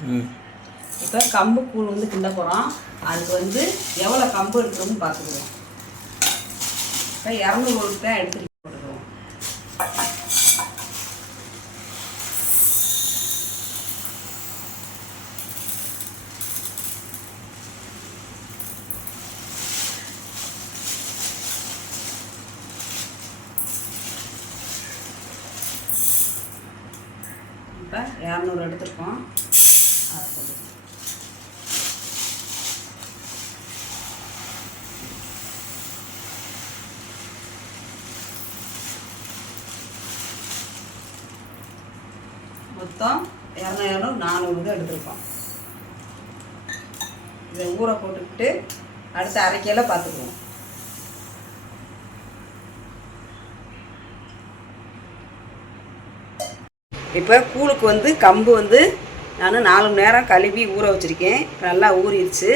இப்போ கம்பு கூழ் வந்து கிண்ட போகிறோம். அதுக்கு வந்து எவ்வளோ கம்பு எடுக்கணும்னு பார்த்துக்குவோம். இப்போ 200 தான் எடுத்துகிட்டு போட்டுக்குவோம். இப்போ 200 எடுத்துருக்கோம். அதை போட்டு மொத்தம் 200 400 தான் எடுத்துருக்கோம். இதை ஊற போட்டுக்கிட்டு அடுத்த அரைக்கையில் பார்த்துக்குவோம். இப்போ கூழுக்கு வந்து கம்பு வந்து நான் 4 மணி நேரம் கழுவி ஊற வச்சுருக்கேன். இப்போ நல்லா ஊறிடுச்சு.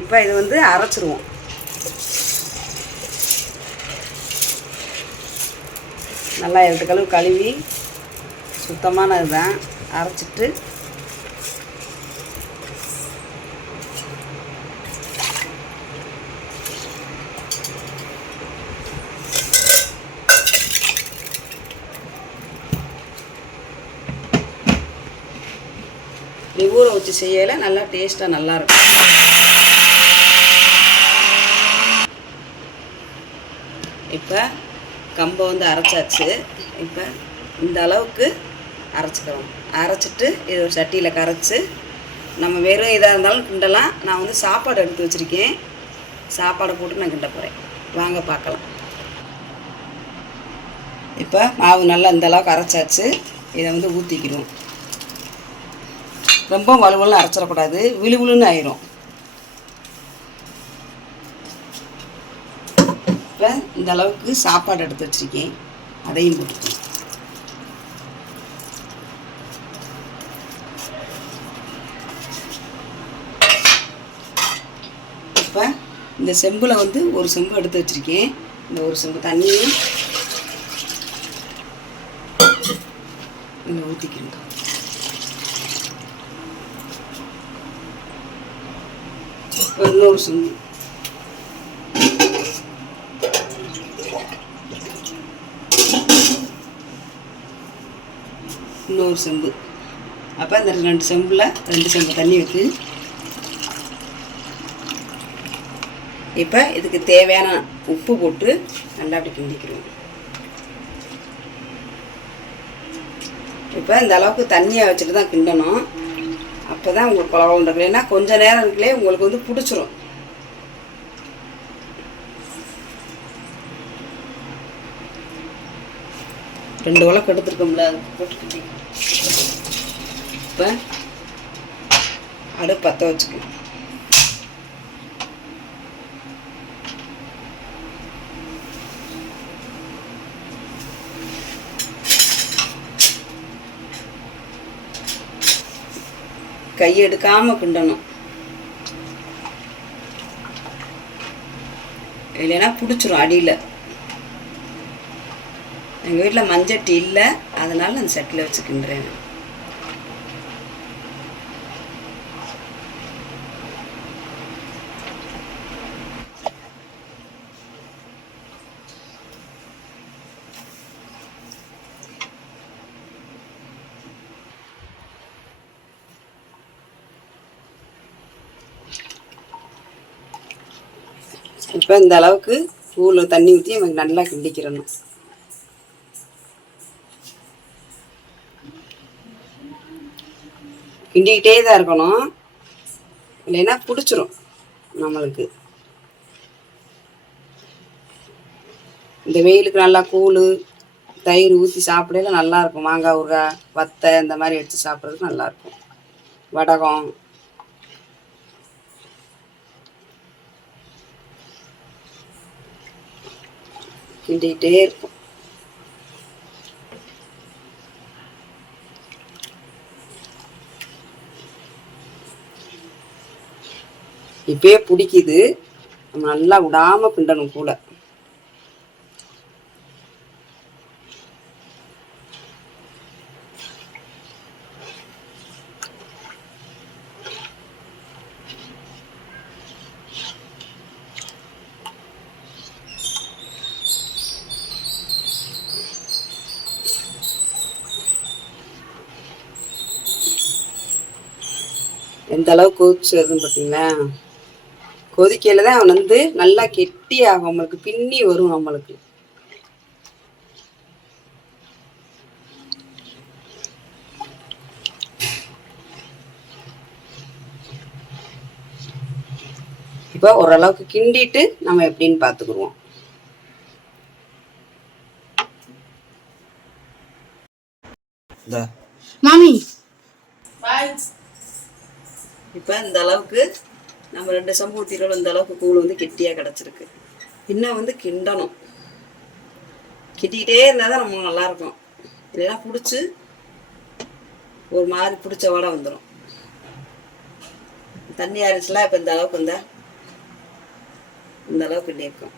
இப்போ இது வந்து அரைச்சிருவோம். நல்லா 8 கழுவு கழுவி சுத்தமான இதுதான் அரைச்சிட்டு ஊற வச்சு செய்யலை நல்லா டேஸ்ட்டாக நல்லாயிருக்கும். இப்போ கம்பை வந்து அரைச்சாச்சு. இப்போ இந்த அளவுக்கு அரைச்சிக்கிறோம். அரைச்சிட்டு இது ஒரு சட்டியில் கரைச்சி நம்ம வெறும் இதாக இருந்தாலும் கிண்டலாம். நான் வந்து சாப்பாடு எடுத்து வச்சுருக்கேன். சாப்பாடை போட்டு நான் கிண்ட போகிறேன். வாங்க பார்க்கலாம். இப்போ மாவு நல்லா இந்த அளவுக்கு அரைச்சாச்சு. இதை வந்து ஊற்றிக்கிறோம். ரொம்ப வலுவலும் அரைச்சிடக்கூடாது, விழுவிழுன்னு ஆயிரும். இப்போ இந்த அளவுக்கு சாப்பாடு எடுத்து வச்சுருக்கேன். அதையும் போட்டுக்கணும். இப்போ இந்த செம்பில் வந்து ஒரு செம்பு எடுத்து வச்சுருக்கேன். இந்த ஒரு செம்பு தண்ணியும் இங்கே ஊற்றிக்கணும். இன்னொரு செம்பு, இன்னொரு செம்பு. அப்போ இந்த 2 செம்பில் 2 செம்பு தண்ணி ஊற்றி இப்போ இதுக்கு தேவையான உப்பு போட்டு நல்லா அப்படி கிண்டிக்கிறோம். இப்போ இந்த அளவுக்கு தண்ணியை வச்சுட்டு தான் கிண்டணும். அப்போ தான் உங்களுக்கு குழம்பு இருக்குது. ஏன்னா கொஞ்சம் நேரம் இருக்குல்லே உங்களுக்கு வந்து பிடிச்சிரும். ரெண்டு உலக்கு எடுத்துருக்கோம்ல, அது போட்டுக்கிட்டு இப்போ அடுப்பு பற்ற வச்சுக்கணும். கை எடுக்காமல் கிண்டணும், இல்லைன்னா பிடிச்சிரும் அடியில். எங்கள் வீட்டில் மஞ்சட்டி இல்லை, அதனால் அந்த சட்டியில் வச்சு கிண்டுறேன். இப்போ இந்த அளவுக்கு கூழ் தண்ணி ஊற்றி நமக்கு நல்லா கிண்டிக்கிறணும். கிண்டிக்கிட்டே தான் இருக்கணும், இல்லைன்னா பிடிச்சிரும் நம்மளுக்கு. இந்த வெயிலுக்கு நல்லா கூழ் தயிர் ஊற்றி சாப்பிடல நல்லாயிருக்கும். மாங்காய் ஊறுகாய் வத்தை இந்த மாதிரி வச்சு சாப்பிட்றதுக்கு நல்லாயிருக்கும். வடகம் கிண்டிக்கிட்டே இருக்கும். இப்பயே பிடிக்குது, நம்ம நல்லா விடாமல் கிண்டணும் கூட. எந்த அளவுக்கு கொதிச்சு வருதுன்னு பார்த்தீங்களா? கொதிக்கையில் தான் அவன் வந்து நல்லா கெட்டியாகும், நம்மளுக்கு பின்னி வரும் நம்மளுக்கு. இப்போ ஓரளவுக்கு கிண்டிட்டு நம்ம எப்படின்னு பார்த்துக்குருவோம். மாமி இப்போ இந்த அளவுக்கு நம்ம 2 சம்பு ஊற்றிரோம். இந்த அளவுக்கு கூழ் வந்து கெட்டியாக கிடச்சிருக்கு. இன்னும் வந்து கிண்டணும். கிட்டிக்கிட்டே இருந்தால் தான் நம்ம நல்லாயிருக்கும். இல்லைன்னா பிடிச்சி ஒரு மாதிரி பிடிச்ச வடை வந்துடும். தண்ணி ஆயிடுச்சுலாம். இப்போ இந்த அளவுக்கு வந்தால் இந்த அளவுக்கு கிண்டியிருக்கோம்.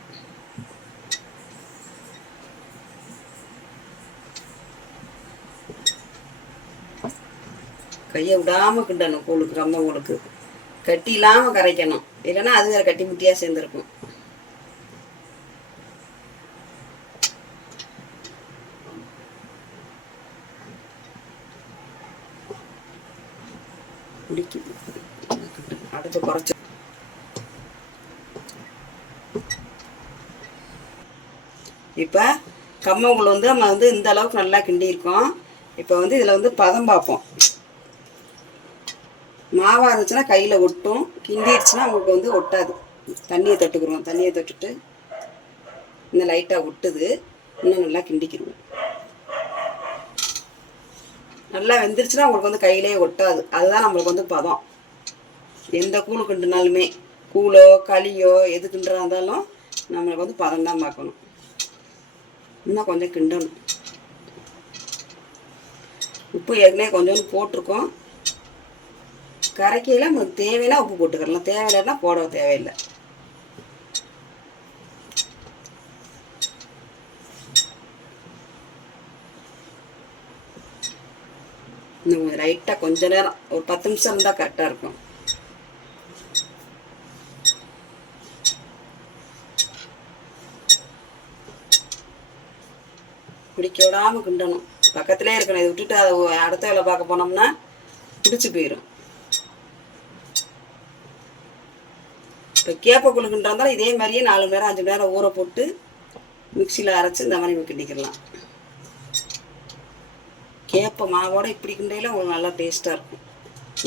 கையை விடாமல் கிண்டணும். கூழுக்கு கம்பங்கூழுக்கு கட்டி இல்லாமல் கரைக்கணும். இல்லைன்னா அது வேறு கட்டி முட்டியாக சேர்ந்துருக்கும். அடுத்து குறைச்சி இப்போ கம்மங்கூழ் வந்து நம்ம வந்து இந்த அளவுக்கு நல்லா கிண்டியிருக்கோம். இப்போ வந்து இதில் வந்து பதம் பார்ப்போம். மாவாக இருந்துச்சுன்னா கையில் ஒட்டும், கிண்டிடுச்சுன்னா உங்களுக்கு வந்து ஒட்டாது. தண்ணியை தொட்டுக்குருவோம். தண்ணியை தொட்டுட்டு இன்னும் லைட்டாக ஒட்டுது, இன்னும் நல்லா கிண்டிக்கிடுவோம். நல்லா வெந்துருச்சுன்னா உங்களுக்கு வந்து கையிலே ஒட்டாது. அதுதான் நம்மளுக்கு வந்து பதம். எந்த கூழ் கிண்டுனாலுமே, கூழோ களியோ எது கிண்டுறா இருந்தாலும் நம்மளுக்கு வந்து பதம் தான் பார்க்கணும். இன்னும் கொஞ்சம் கிண்டணும். உப்பு ஏற்கனவே கொஞ்சோண்டு போட்டிருக்கோம். கரைக்கையில் நமக்கு தேவைன்னா உப்பு போட்டுக்கலாம், தேவையில்லைன்னா போட தேவையில்லை. இன்னும் கொஞ்சம் லைட்டாக கொஞ்ச நேரம் ஒரு 10 நிமிஷம் இருந்தால் கரெக்டாக இருக்கும். பிடிக்க விடாமல் கிண்டணும். பக்கத்துலேயே இருக்கணும். இதை விட்டுட்டு அதை அடுத்த வேலை பார்க்க போனோம்னா பிடிச்சி போயிடும். இப்போ கேப்பக்கூழ் கிண்டுறதாலும் இதே மாதிரியே 4 மணி நேரம் 5 மணி நேரம் ஊற போட்டு மிக்சியில் அரைச்சி இந்த மாதிரி கிண்டிக்கலாம். கேப்ப மாவோட இப்படி கிண்டையில் உங்களுக்கு நல்லா டேஸ்ட்டாக இருக்கும்,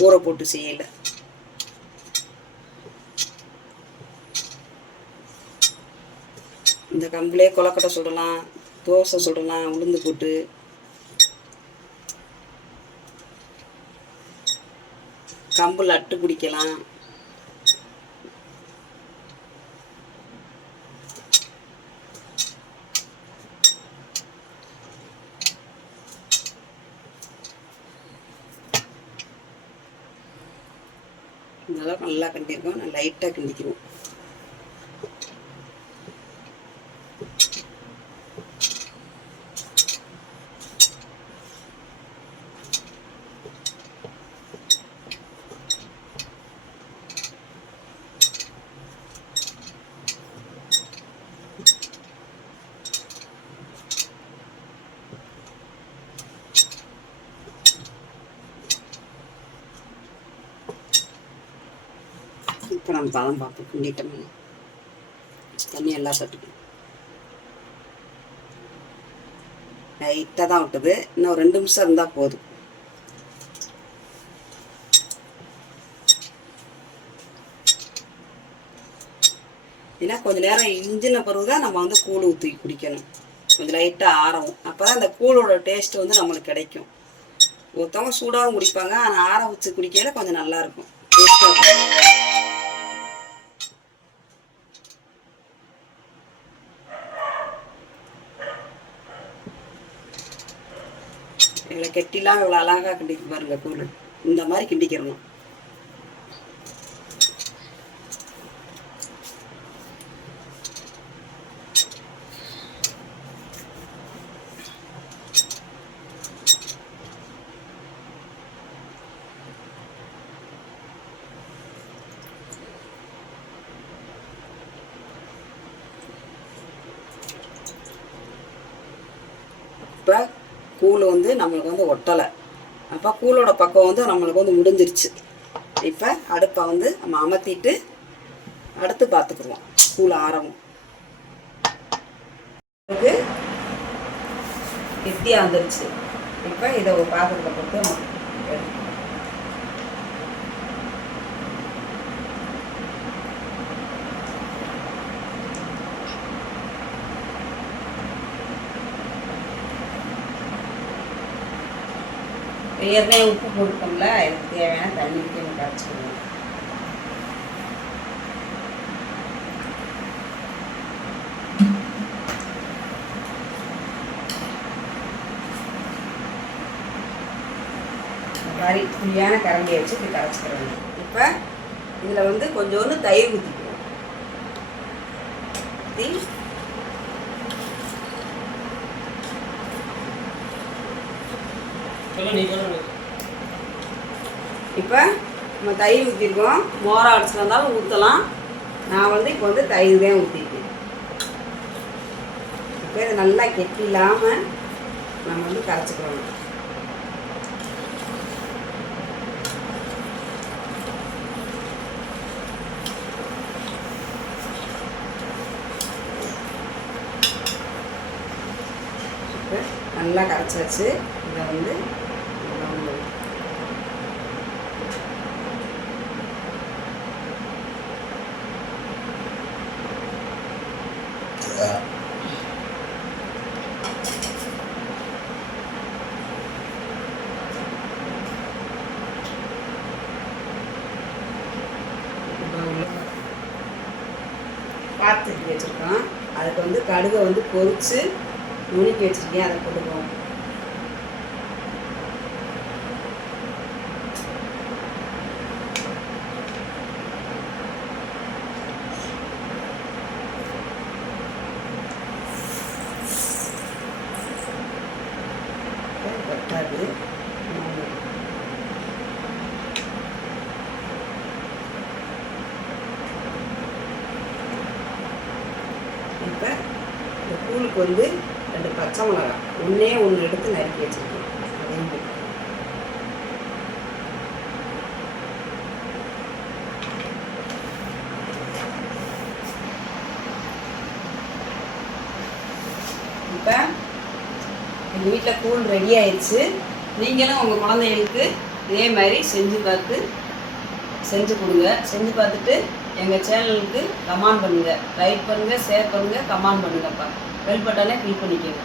ஊற போட்டு செய்யலை. இந்த கம்புலேயே கொலக்கட்டை சுடலாம், தோசை சுடலாம், உளுந்து போட்டு. கம்பு லட்டு பிடிக்கலாம். நல்லா கிண்டிருக்கோம். நான் லைட்டாக கிண்டிக்குவோம். இப்போ நம்ம பதம் பார்ப்போம். கிண்டிட்டோம்னா தண்ணி எல்லாம் தட்டுக்கணும். லைட்டாக தான் விட்டுது. இன்னும் ஒரு 2 நிமிஷம் இருந்தால் போதும். ஏன்னா கொஞ்சம் நேரம் இஞ்சின பிறகு தான் நம்ம வந்து கூழ் ஊற்றி குடிக்கணும். கொஞ்சம் லைட்டாக ஆறவும், அப்போ தான் அந்த கூழோட டேஸ்ட்டு வந்து நம்மளுக்கு கிடைக்கும். ஒருத்தவங்க சூடாகவும் குடிப்பாங்க, ஆனால் ஆற வச்சு குடிக்கையில கொஞ்சம் நல்லாயிருக்கும், டேஸ்ட்டாக இருக்கும். இவ்வளோ கெட்டிலாம் இவ்வளோ அழகாக கிண்டிக்கு பாருங்க. கூழ் இந்த மாதிரி கிண்டிக்கிறணும். இப்போ கூழ் வந்து நம்மளுக்கு வந்து ஒட்டலை. அப்போ கூழோட பக்கம் வந்து நம்மளுக்கு வந்து முடிஞ்சிருச்சு. இப்போ அடுப்பை வந்து நம்ம அமர்த்திட்டு அடுத்து பார்த்துக்குருவோம். கூழ் ஆரவும் இதுக்கு கெட்டியாக வந்துருச்சு. இப்போ இதை ஒரு பாத்திரத்தை போட்டு எடுத்துக்கணும். ஏற்கனவே உப்பு போட்டுட்டோம்ல, இதுக்கு தேவையான தண்ணி ஊற்றி நம்ம கரைச்சிக்கணும். மாதிரி புளியான கரண்டியை வச்சு இப்படி கரைச்சிக்கிறோம். இப்போ இதில் வந்து கொஞ்சோண்டு தயிர் ஊற்றிக்குவோம். ஊற்றி இப்போ நம்ம தயிர் ஊற்றிருக்கோம். மோரா அடிச்சு வந்தாலும் ஊற்றலாம். நான் வந்து இப்போ வந்து தயிர் தான் ஊற்றிருக்கேன். இப்போ இதை நல்லா கெட்டி இல்லாமல் நம்ம வந்து கரைச்சிக்கிறோம். நல்லா கரைச்சாச்சு. இதை வந்து பாத்திரத்துக்கு வச்சுருக்கோம். அதுக்கு வந்து கடுகை வந்து பொரித்து நுணுக்கி வச்சுருக்கேன். அதை போட்டுக்குவோம். பத்தாது. இப்போ இந்த கூழுக்கு வந்து 2 பச்சை மிளகாய் ஒன்றே ஒன்று எடுத்து நறுக்கி வச்சுருக்கேன். அதையும் இப்போ எங்கள் வீட்டில் கூழ் ரெடி ஆயிடுச்சு. நீங்களும் உங்கள் குழந்தைகளுக்கு இதே மாதிரி செஞ்சு கொடுங்க. செஞ்சு பார்த்துட்டு எங்கள் சேனலுக்கு கமெண்ட் பண்ணுங்கள், லைக் பண்ணுங்கள், ஷேர் பண்ணுங்கள், கமெண்ட் பண்ணுங்கப்பா. பெல் பட்டனை கிளிக் பண்ணிக்கோங்க.